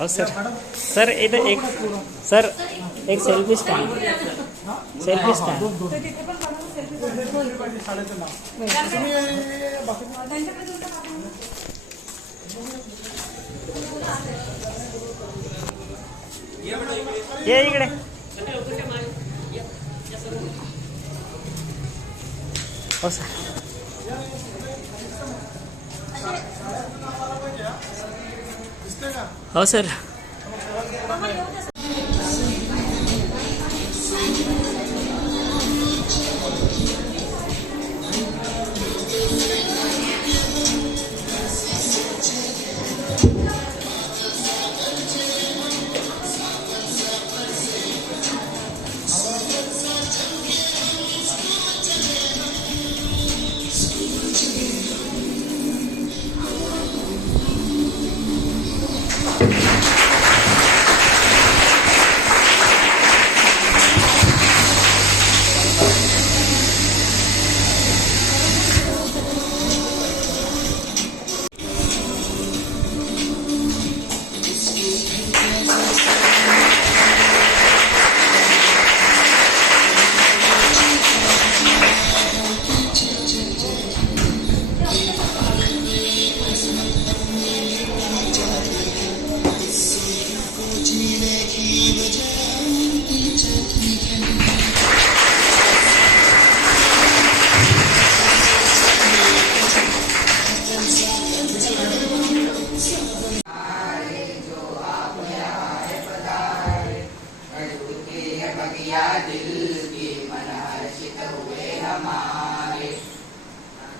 हो sir sir इथं एक सर एक सेल्फी स्टँड सेल्फी स्टँड ये इकडे। हो सर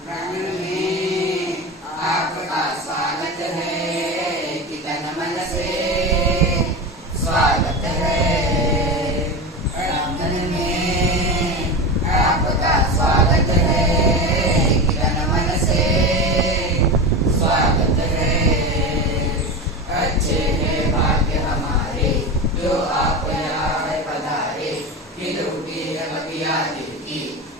प्रांगण में आपका स्वागत है कितन मन से स्वागत है प्रांगण में आपका स्वागत है कितन मन से स्वागत है अच्छे है भाग्य हमारे जो आप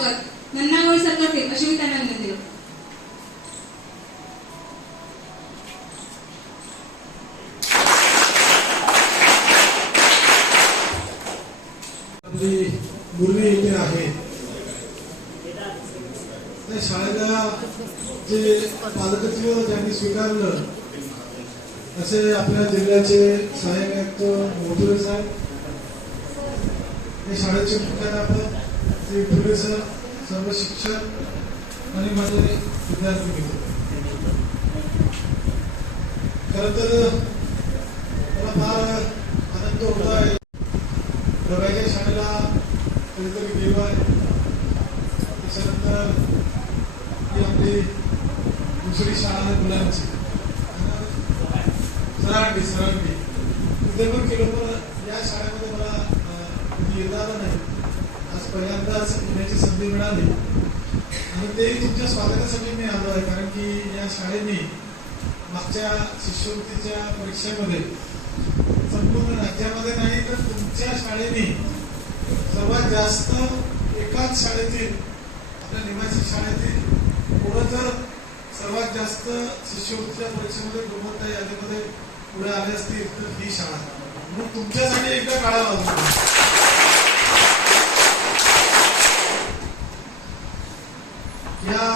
यांचे स्वागत नन्नागोळी सर करतील अशी मी त्यांना विनंती करतो. आपली मुरली इथे आहे. त्या शाळेला जे पालकत्व ज्यांनी स्वीकारलं असे आपल्या जिल्ह्याचे सहाय्यक आयुक्त मोठुरे साहेब. या शाळेचे मुख्याध्यापक ते पुरेसं सर्व शिक्षक आणि माझे विद्यार्थी मित्र खर तर मला फार आनंद होत आहे. रव्याच्या शाळेला कधीतरी गेलो आहे. त्याच्यानंतर ही आपली दुसरी शाळा आहे मुलांची. सरांडी सरांडी तिथे पण केलो पण या शाळेमध्ये मला येणार कधी नाही. पहिल्यांदाच येण्याची संधी मिळाली. आणि ते तुमच्या स्वागतासाठी मी आलो आहे कारण की या शाळेने मागच्या शिष्यवृत्तीच्या परीक्षेमध्ये संपूर्ण राज्यामध्ये नाही तर तुमच्या शाळेने सर्वात जास्त एकाच शाळेतील आपल्या निवासी शाळेतील पुढं जर सर्वात जास्त शिष्यवृत्तीच्या परीक्षेमध्ये गुणवत्ता यादीमध्ये पुढे आले असतील तर ही शाळा. म्हणून तुमच्यासाठी एकदा काळा वाजवा या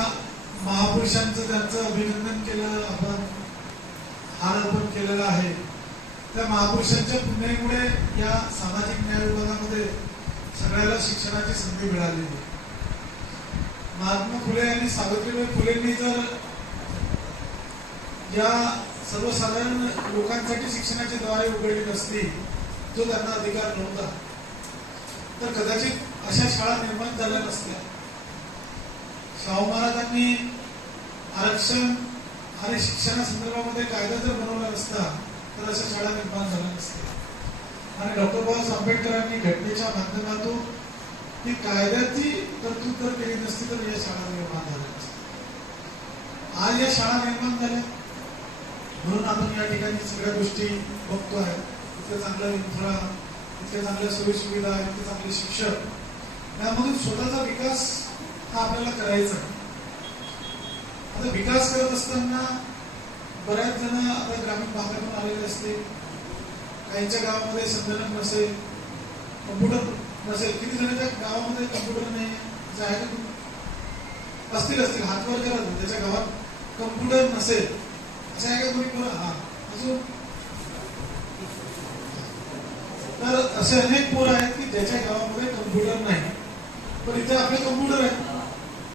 महापुरुषांचं त्यांचं अभिनंदन केलं आपण हार अर्पण केलेला आहे. त्या महापुरुषांच्या पुण्यामुळे या सामाजिक न्याय विभागामध्ये सगळ्याला शिक्षणाची संधी मिळालेली आहे. महात्मा फुले आणि सावित्रीबाई फुलेंनी जर या सर्वसाधारण लोकांसाठी शिक्षणाचे द्वारे उघडली नसती जो त्यांना अधिकार नव्हता. तर कदाचित अशा शाळा निर्माण झाल्या नसत्या. शाहू महाराजांनी आरक्षण आणि शिक्षणासंदर्भामध्ये कायदा जर बनवला नसता तर अशा शाळा निर्माण झाल्या नसत्या. आणि डॉक्टर बाबासाहेब आंबेडकरांनी घटनेच्या माध्यमातून ही कायद्याची तरतूद जर केली नसती तर या शाळा निर्माण झाल्या नसत्या. आज या शाळा निर्माण झाल्या. म्हणून आपण या ठिकाणी सगळ्या गोष्टी बघतोय इतकं चांगलं इन्फ्रा इतक्या चांगल्या सोयी सुविधा इतके चांगले शिक्षक. यामधून स्वतःचा विकास हा आपल्याला करायचा आहे. आता विकास करत असताना बऱ्याच जण आता ग्रामीण भागातून आलेले असते. काहींच्या गावामध्ये संगणक नसेल कम्प्युटर नसेल. किती जणांच्या गावामध्ये कम्प्युटर नाही आहे असतील असतील. हातवर करत त्याच्या गावात कम्प्युटर नसेल. असं आहे का कोणी करा हा. अजून? तर असे अनेक पोरं आहेत की ज्याच्या गावामध्ये कम्प्युटर नाही. पण इथे आपले कम्प्युटर आहे